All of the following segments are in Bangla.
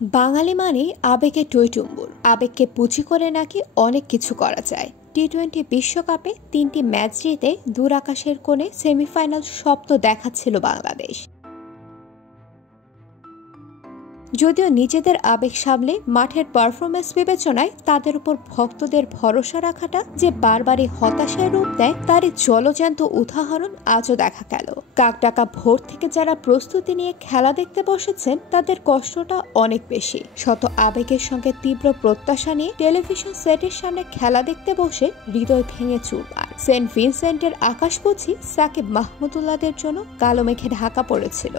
বাঙালি মানে আবেগে টইটুম্বুর। আবেগকে পুঁজি করে নাকি অনেক কিছু করা যায়। টি-20 বিশ্বকাপে 3টি ম্যাচ জিতে দূর আকাশের কোণে সেমিফাইনাল স্বপ্ন দেখাচ্ছিল বাংলাদেশ। যদিও নিজেদের আবেগ সামলে মাঠের পারফরমেন্স বিবেচনায় তাদের উপর ভক্তদের ভরসা রাখাটা যে বারবারই হতাশায় রূপ দেয় তারই জলজ্যান্ত উদাহরণ আজও দেখা গেল। কাকডাকা ভোর থেকে যারা প্রস্তুতি নিয়ে খেলা দেখতে বসেছেন তাদের কষ্টটা অনেক বেশি। শত আবেগের সঙ্গে তীব্র প্রত্যাশা নিয়ে টেলিভিশন সেটের সামনে খেলা দেখতে বসে হৃদয় ভেঙে চুরমার। সেন্ট ভিনসেন্টের আকাশ বুঝি সাকিব মাহমুদুল্লাহদের জন্য কালো মেঘে ঢাকা পড়েছিল।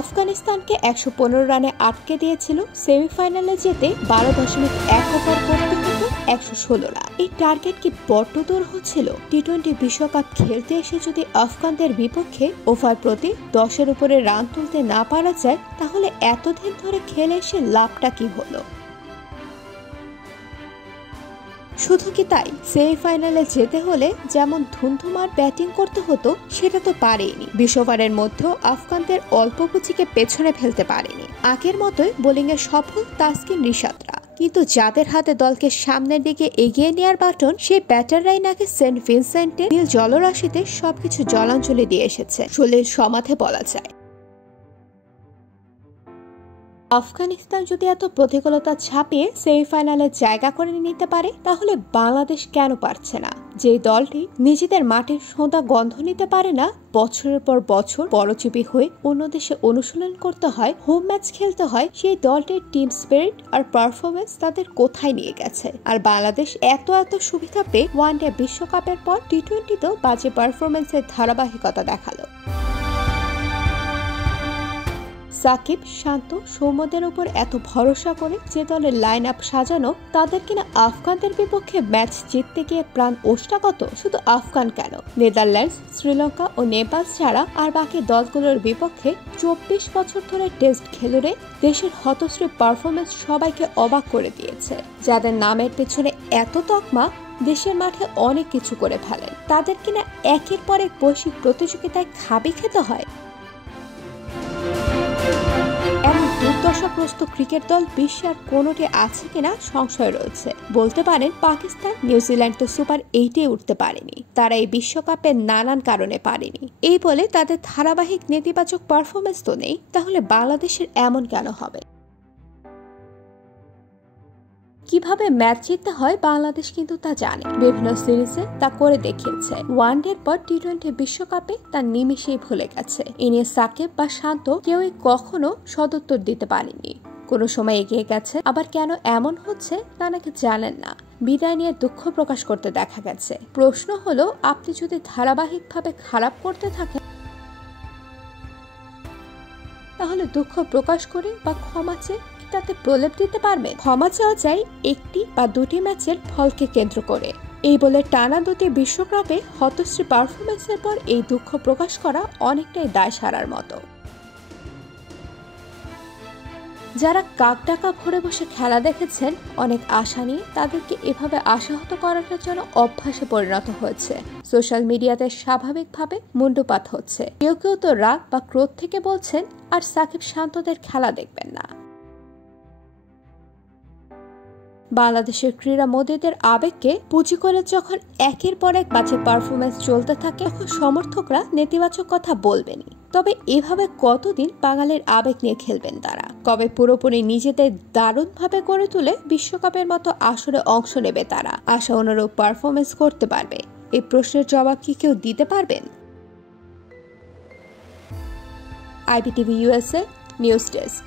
আফগানিস্তানকে 115 রানে আটকে দিয়েছিল সেমিফাইনালে যেতে 12.1 ওভার করতে হতো 116 রান। এই টার্গেট কি বড্ড দূর হচ্ছিল? টি-20 বিশ্বকাপ খেলতে এসে যদি আফগানদের বিপক্ষে ওভার প্রতি 10-এর উপরে রান তুলতে না পারা যায় তাহলে এতদিন ধরে খেলে এসে লাভটা কি হলো? শুধু কি তাই, সেমিফাইনালে যেতে হলে যেমন ধুমধুমার ব্যাটিং করতে হতো সেটা তো পারেনি। 20 ওভারের মধ্যেও আফগানদের অল্প পুঁজিকে পেছনে ফেলতে পারেনি। আগের মতোই বোলিংয়ে সফল তাসকিন রিশাদরা, কিন্তু যাদের হাতে দলকে সামনের দিকে এগিয়ে নেওয়ার বাটন সেই ব্যাটাররাই নাকি সেন্ট ভিনসেন্টে নীল জলরাশিতে সবকিছু জলাঞ্জলি দিয়ে এসেছে সলিল সমাধে বলা যায়। আফগানিস্তান যদি এত প্রতিকূলতা ছাপিয়ে সেমিফাইনালে জায়গা করে নিতে পারে তাহলে বাংলাদেশ কেন পারছে না? যে দলটি নিজেদের মাটির সোঁদা গন্ধ নিতে পারে না, বছরের পর বছর পরজীবী হয়ে অন্য দেশে অনুশীলন করতে হয়, হোম ম্যাচ খেলতে হয়, সেই দলটির টিম স্পিরিট আর পারফরমেন্স তাদের কোথায় নিয়ে গেছে? আর বাংলাদেশ এত সুবিধা পেয়ে ওয়ানডে বিশ্বকাপের পর টি-20তেও বাজে পারফরমেন্সের ধারাবাহিকতা দেখালো। সাকিব, শান্ত, সৌম্যদের উপর এত ভরসা করে যে দলের লাইন আপ সাজানো, তাদের কিনা আফগানদের বিপক্ষে ম্যাচ জিততে গিয়ে প্রাণ ওষ্ঠাগত। শুধু আফগান কেন, নেদারল্যান্ডস, শ্রীলঙ্কা ও নেপাল ছাড়া আর বাকি দলগুলোর বিপক্ষে 24 বছর ধরে টেস্ট খেলুড়ে দেশের হতশ্রী পারফরমেন্স সবাইকে অবাক করে দিয়েছে। যাদের নামের পেছনে এত তকমা, দেশের মাঠে অনেক কিছু করে ফেলেন, তাদের কিনা একের পর এক বৈশ্বিক প্রতিযোগিতায় খাবি খেতে হয়। দুর্দশাগ্রস্ত ক্রিকেট দল বিশ্বে আর কোনোটি আছে কিনা সংশয় রয়েছে। বলতে পারেন পাকিস্তান, নিউজিল্যান্ড তো সুপার 8-এ উঠতে পারেনি, তারা এই বিশ্বকাপে নানান কারণে পারেনি। এই বলে তাদের ধারাবাহিক নেতিবাচক পারফরমেন্স তো নেই, তাহলে বাংলাদেশের এমন কেন হবে? কিভাবে ম্যাচ জিততে হয় বাংলাদেশ কিন্তু তা জানে, বিভিন্ন সিরিজে তা করে দেখিয়েছে। ওয়ানডের পর টি-20 বিশ্বকাপে তা নিমিশেই ভুলে গেছে। এ নিয়ে সাকিব বা শান্ত কেউই কখনো সদুত্তর দিতে পারেনি। কোনো সময় এগিয়ে গেছে, আবার কেন এমন হচ্ছে তা নাকি জানেন না। বিদায় নিয়ে দুঃখ প্রকাশ করতে দেখা গেছে। প্রশ্ন হলো, আপনি যদি ধারাবাহিকভাবে খারাপ করতে থাকেন তাহলে দুঃখ প্রকাশ করে বা ক্ষমা চেয়ে তাতে প্রলেপ দিতে পারবে? ক্ষমা চাওয়া যায় একটি বা দুটি ম্যাচের ফলকে কেন্দ্র করে। এই বলে টানা 2টি বিশ্বকাপে হতশ্রী পারফরমেন্সের পর এই দুঃখ প্রকাশ করা অনেকটাই দায় সারার মতো। যারা কাকডাকা ভরে বসে খেলা দেখেছেন অনেক আশা নিয়ে, তাদেরকে এভাবে আশাহত করাটার জন্য অভ্যাসে পরিণত হয়েছে। সোশ্যাল মিডিয়াতে স্বাভাবিকভাবে মুন্ডুপাত হচ্ছে। কেউ কেউ তো রাগ বা ক্রোধ থেকে বলছেন আর সাকিব শান্তদের খেলা দেখবেন না। বাংলাদেশের ক্রীড়া মোদীদের আবেগকে পুঁজি করে যখন একের পর এক বাজে পারফরমেন্স চলতে থাকে, তখন সমর্থকরা নেতিবাচক কথা বলবেনই। তবে এভাবে কতদিন বাঙালির আবেগ নিয়ে খেলবেন তারা? কবে পুরোপুরি নিজেদের দারুণভাবে করে তুলে বিশ্বকাপের মতো আসরে অংশ নেবে তারা? আশা অনুরূপ পারফরমেন্স করতে পারবে? এই প্রশ্নের জবাব কি কেউ দিতে পারবেন? IBTV USA news desk.